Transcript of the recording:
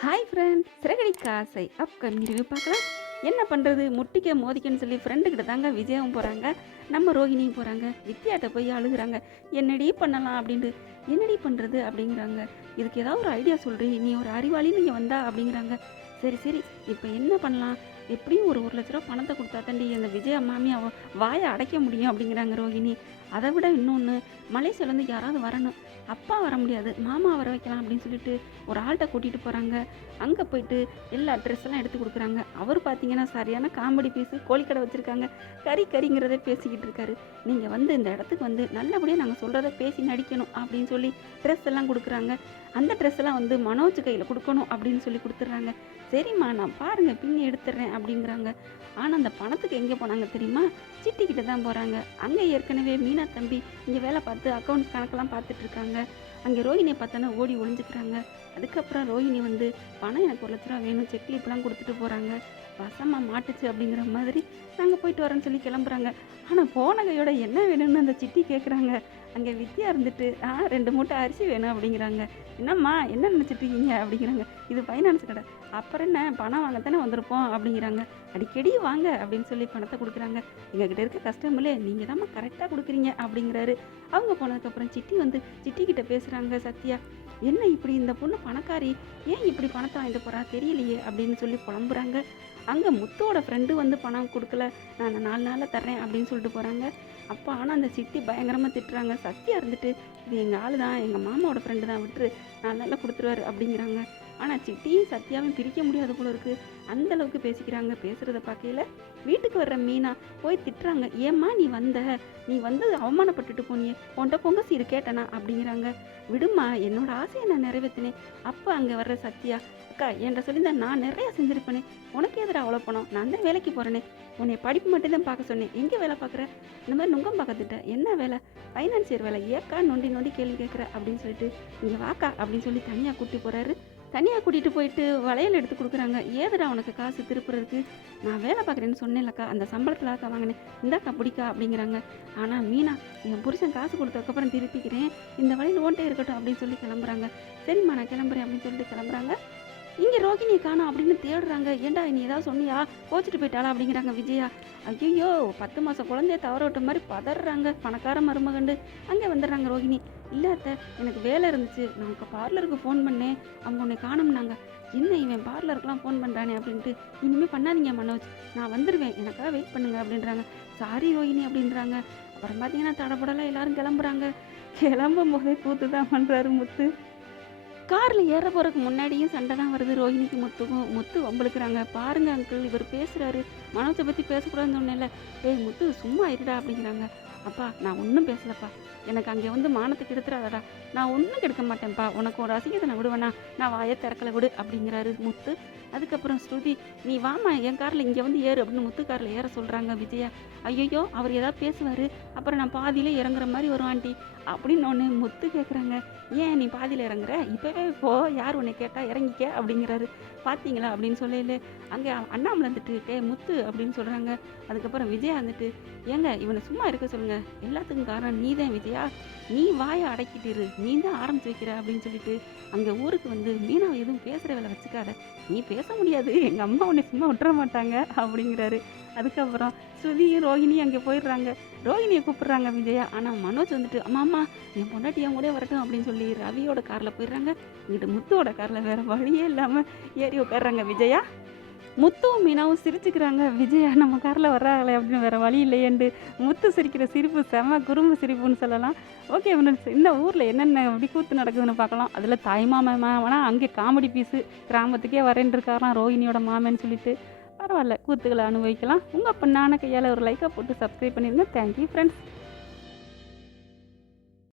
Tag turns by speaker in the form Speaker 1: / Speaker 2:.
Speaker 1: Hi friend சிறகடி காசை upcoming review பார்க்கலாம். என்ன பண்ணுறது முட்டிக்க மோதிக்கன்னு சொல்லி ஃப்ரெண்டுக்கிட்ட தாங்க விஜயாவும் போகிறாங்க நம்ம ரோகிணியும் போகிறாங்க வித்யாட்ட போய் அழுகுறாங்க. என்னடி பண்ணலாம் அப்படின்ட்டு. என்னடி பண்ணுறது அப்படிங்கிறாங்க. இதுக்கு ஏதாவது ஒரு ஐடியா சொல்கிறீ நீ ஒரு அறிவாளி நீங்கள் வந்தா அப்படிங்கிறாங்க. சரி சரி இப்போ என்ன பண்ணலாம்? எப்படியும் ஒரு ஒரு லட்ச ரூபா பணத்தை கொடுத்தா தாண்டி அந்த விஜய் அம்மாமி அவ வாயை அடைக்க முடியும் அப்படிங்கிறாங்க ரோகிணி அதை விட இன்னொன்று மலேசியாலேருந்து யாராவது வரணும். அப்பா வர முடியாது. மாமா வர வைக்கலாம் அப்படின்னு சொல்லிட்டு ஒரு ஆள்கிட்ட கூட்டிகிட்டு போகிறாங்க அங்கே போயிட்டு எல்லா ட்ரெஸ்ஸெல்லாம் எடுத்து கொடுக்குறாங்க. அவர் பார்த்தீங்கன்னா சரியான காமெடி பீஸு கோழிக்கடை வச்சுருக்காங்க. கறி கறிங்கிறதே பேசிக்கிட்டு இருக்காரு. நீங்கள் வந்து இந்த இடத்துக்கு வந்து நல்லபடியாக நாங்கள் சொல்கிறத பேசி நடிக்கணும் அப்படின்னு சொல்லி ட்ரெஸ் எல்லாம் கொடுக்குறாங்க. அந்த ட்ரெஸ் எல்லாம் வந்து மனோஜ் கையில் கொடுக்கணும் அப்படின்னு சொல்லி கொடுத்துட்றாங்க. சரிம்மா நான் பாருங்கள் பின்னி எடுத்துடுறேன் அப்படிங்கிறாங்க. ஆனால் அந்த பணத்துக்கு எங்கே போனாங்க தெரியுமா? சிட்டிக்கிட்ட தான் போகிறாங்க அங்கே ஏற்கனவே மீனா தம்பி இங்கே வேலை பார்த்து அக்கௌண்ட்ஸ் கணக்கெல்லாம் பார்த்துட்ருக்காங்க அங்கே ரோஹிணியை பார்த்தோன்னா ஓடி ஒளிஞ்சுக்கிறாங்க. அதுக்கப்புறம் ரோஹிணி வந்து பணம் எனக்கு ஒரு லட்ச ரூபா வேணும். செக்லீப்லாம் கொடுத்துட்டு போகிறாங்க வசமாக மாட்டுச்சு அப்படிங்கிற மாதிரி நாங்கள் போயிட்டு வரோன்னு சொல்லி கிளம்புறாங்க. ஆனால் போனகையோட என்ன வேணும்னு அந்த சிட்டி கேட்குறாங்க அங்கே வித்தியா இருந்துட்டு ஆ ரெண்டு மூட்டை அரிசி வேணும் அப்படிங்கிறாங்க. என்னம்மா என்ன நினச்சிட்டு இருக்கீங்க அப்படிங்கிறாங்க. இது ஃபைனான்ஸ் கடை. அப்புறம் என்ன? பணம் வாங்கத்தானே வந்திருப்போம் அப்படிங்கிறாங்க. அடிக்கடி வாங்க அப்படின்னு சொல்லி பணத்தை கொடுக்குறாங்க. எங்ககிட்ட இருக்க கஸ்டமர்லே நீங்கள் தான் கரெக்டாக கொடுக்குறீங்க அப்படிங்கிறாரு. அவங்க போனதுக்கப்புறம் சிட்டி வந்து சிட்டி கிட்ட பேசுகிறாங்க சத்யா. என்ன இப்படி இந்த பொண்ணு பணக்காரி? ஏன் இப்படி பணத்தை வாங்கிட்டு போகிறா தெரியலையே அப்படின்னு சொல்லி புலம்புறாங்க. அங்கே முத்தோட ஃப்ரெண்டு வந்து பணம் கொடுக்கல. நான் நாலு நாளில் தர்றேன் அப்படின்னு சொல்லிட்டு போகிறாங்க அப்போ ஆனால் அந்த சிட்டி பயங்கரமாக திட்டுறாங்க. சத்தியாக இருந்துட்டு இது எங்கள் ஆள் தான் எங்கள் மாமாவோட ஃப்ரெண்டு தான். விட்டுரு. நாலு நாளில் கொடுத்துருவாரு அப்படிங்கிறாங்க. ஆனால் சிட்டியும் சத்யாவையும் பிரிக்க முடியாத போல இருக்குது அந்த அளவுக்கு பேசிக்கிறாங்க. பேசுகிறத பார்க்கையில் வீட்டுக்கு வர்ற மீனா போய் திட்டுறாங்க. ஏம்மா நீ வந்த? நீ வந்து அவமானப்பட்டுட்டு போனியே. உன்ட்ட பொங்க சீர் கேட்டனா? அப்படிங்கிறாங்க. விடுமா என்னோட ஆசையை நான் நிறைவேற்றினேன் அப்போ அங்கே வர்ற சத்யா அக்கா என்கிட்ட சொல்லியிருந்தா நான் நிறையா செஞ்சுருப்பேனே. உனக்கு எதிராக அவ்வளோ பணம் நான் தான் வேலைக்கு போகிறேனே உன்னை படிப்பு மட்டும் தான் பார்க்க சொன்னேன். எங்கே வேலை பார்க்குற? இந்த மாதிரி நுங்கம் பார்க்கத்துட்ட என்ன வேலை? ஃபைனான்சியர் வேலை. ஏக்கா நொண்டி நொண்டி கேள்வி கேட்குற? அப்படின்னு சொல்லிட்டு இங்கே வாக்கா. அப்படின்னு சொல்லி தனியாக கூட்டி போகிறாரு தனியாக கூட்டிகிட்டு போயிட்டு வளையல் எடுத்து கொடுக்குறாங்க. ஏதுடா உனக்கு காசு திருப்புறதுக்கு? நான் வேலை பார்க்குறேன்னு சொன்னேன்லக்கா. அந்த சம்பளத்தில் அக்கா வாங்கினேன். இந்தாக்கா பிடிக்கா அப்படிங்கிறாங்க. ஆனால் மீனா என் புருஷன் காசு கொடுத்ததுக்கப்புறம் திருப்பிக்கிறேன். இந்த வழியில் ஓட்டே இருக்கட்டும் அப்படின்னு சொல்லி கிளம்புறாங்க. சரிம்மா நான் கிளம்புறேன் அப்படின்னு சொல்லிட்டு கிளம்புறாங்க. இங்கே ரோகிணியை காணோம் அப்படின்னு தேடுறாங்க. ஏன்டா நீ ஏதாவது சொன்னியா? கோச்சிட்டு போயிட்டாளா அப்படிங்கிறாங்க விஜயா. ஐயோ பத்து மாதம் குழந்தைய தவற விட்ட மாதிரி பதறாங்க பணக்கார மருமகண்டு அங்கே வந்துடுறாங்க ரோகிணி. இல்லாத்த எனக்கு வேலை இருந்துச்சு. நான் உங்கள் பார்லருக்கு ஃபோன் பண்ணேன். அவங்க உன்னை காணும்னாங்க. என்ன இவன் பார்லருக்குலாம் ஃபோன் பண்ணுறானே அப்படின்ட்டு. இனிமேல் பண்ணாதீங்க மனோஜ். நான் வந்துடுவேன் எனக்காக வெயிட் பண்ணுங்க அப்படின்றாங்க. சாரி ரோஹிணி அப்படின்றாங்க. அப்புறம் பார்த்தீங்கன்னா தடப்படலாம் எல்லாரும் கிளம்புறாங்க. கிளம்பும் போதே கூத்து தான் பண்ணுறாரு முத்து. காரில் ஏற போகிறதுக்கு முன்னாடியும் சண்டை தான் வருது. ரோஹிணிக்கு முத்துக்கும் முத்து வம்பளுக்குறாங்க பாருங்க அங்கிள் இவர் பேசுகிறாரு மனோஜை பற்றி பேசக்கூடாதுன்னு சொன்னேன்ல. ஏய் முத்து சும்மா இருடா அப்படிங்கிறாங்க. அப்பா நான் ஒன்றும் பேசலப்பா. எனக்கு அங்கே வந்து மானத்துக்கு எடுத்துறாதடா நான் ஒன்றும் கெடுக்க மாட்டேன்ப்பா. உனக்கு ஒரு அசிங்கத்தை நான் விடுவேனா? நான் வாயை திறக்கலை விடு அப்படிங்கிறாரு முத்து. அதுக்கப்புறம் ஸ்ருதி நீ வாமா என் காரில் இங்கே வந்து ஏறு அப்படின்னு முத்து காரில் ஏற சொல்கிறாங்க விஜயா. ஐயோ அவர் ஏதாவது பேசுவார் அப்புறம் நான் பாதியிலே இறங்குற மாதிரி வரும் ஆண்டி அப்படின்னு ஒன்று முத்து கேட்குறாங்க ஏன் நீ பாதியில் இறங்குற? இப்போவே போ யார் உன்னை கேட்டால் இறங்கிக்க அப்படிங்கிறாரு. பார்த்தீங்களா அப்படின்னு சொல்லல. அங்கே அண்ணாமலை வந்துட்டு கே முத்து அப்படின்னு சொல்கிறாங்க அதுக்கப்புறம் விஜயா வந்துட்டு ஏங்க இவனை சும்மா இருக்க சொல்லுங்கள் எல்லாத்துக்கும் காரணம் நீ தான் விஜயா. நீ வாயை அடக்கிட்டிரு நீ தான் ஆரம்பிச்சு வைக்கிற அப்படின்னு சொல்லிட்டு அங்கே ஊருக்கு வந்து மீனாவை எதுவும் பேசுகிற வேலை வச்சுக்காத. நீ பேச முடியாது. எங்கள் அம்மா உன்னை சும்மா விட்டுற மாட்டாங்க அப்படிங்கிறாரு. அதுக்கப்புறம் ஸ்ருதியும் ரோஹிணியும் அங்கே போயிடுறாங்க. ரோஹிணியை கூப்பிட்றாங்க விஜயா. ஆனால் மனோஜ் வந்துட்டு அம்மா அம்மா என் பொண்டாட்டி என் கூட வரட்டும் அப்படின்னு சொல்லி ரவியோட காரில் போயிடுறாங்க. இங்கிட்டு முத்துவோட காரில் வேறு வழியே இல்லாமல் ஏறி உட்காடுறாங்க விஜயா. முத்துவும் மீனாவும் சிரிச்சுக்கிறாங்க. விஜயா நம்ம காரில் வர்றாங்களே அப்படின்னு வேற வழி இல்லையேண்டு முத்து சிரிக்கிற சிரிப்பு செம குறும்பு சிரிப்புன்னு சொல்லலாம். ஓகே ஃப்ரெண்ட்ஸ் இந்த ஊரில் என்னென்ன எப்படி கூத்து நடக்குதுன்னு பார்க்கலாம். அதில் தாய் மாமனா அங்கே காமெடி பீஸு கிராமத்துக்கே வரேன் இருக்காராம் ரோஹிணியோட மாமன்னு சொல்லிட்டு. பரவாயில்ல கூத்துக்களை அனுபவிக்கலாம். உங்கள் பொண்ணான கையால் ஒரு லைக்கை போட்டு சப்ஸ்கிரைப் பண்ணிடுங்க தேங்க்யூ ஃப்ரெண்ட்ஸ்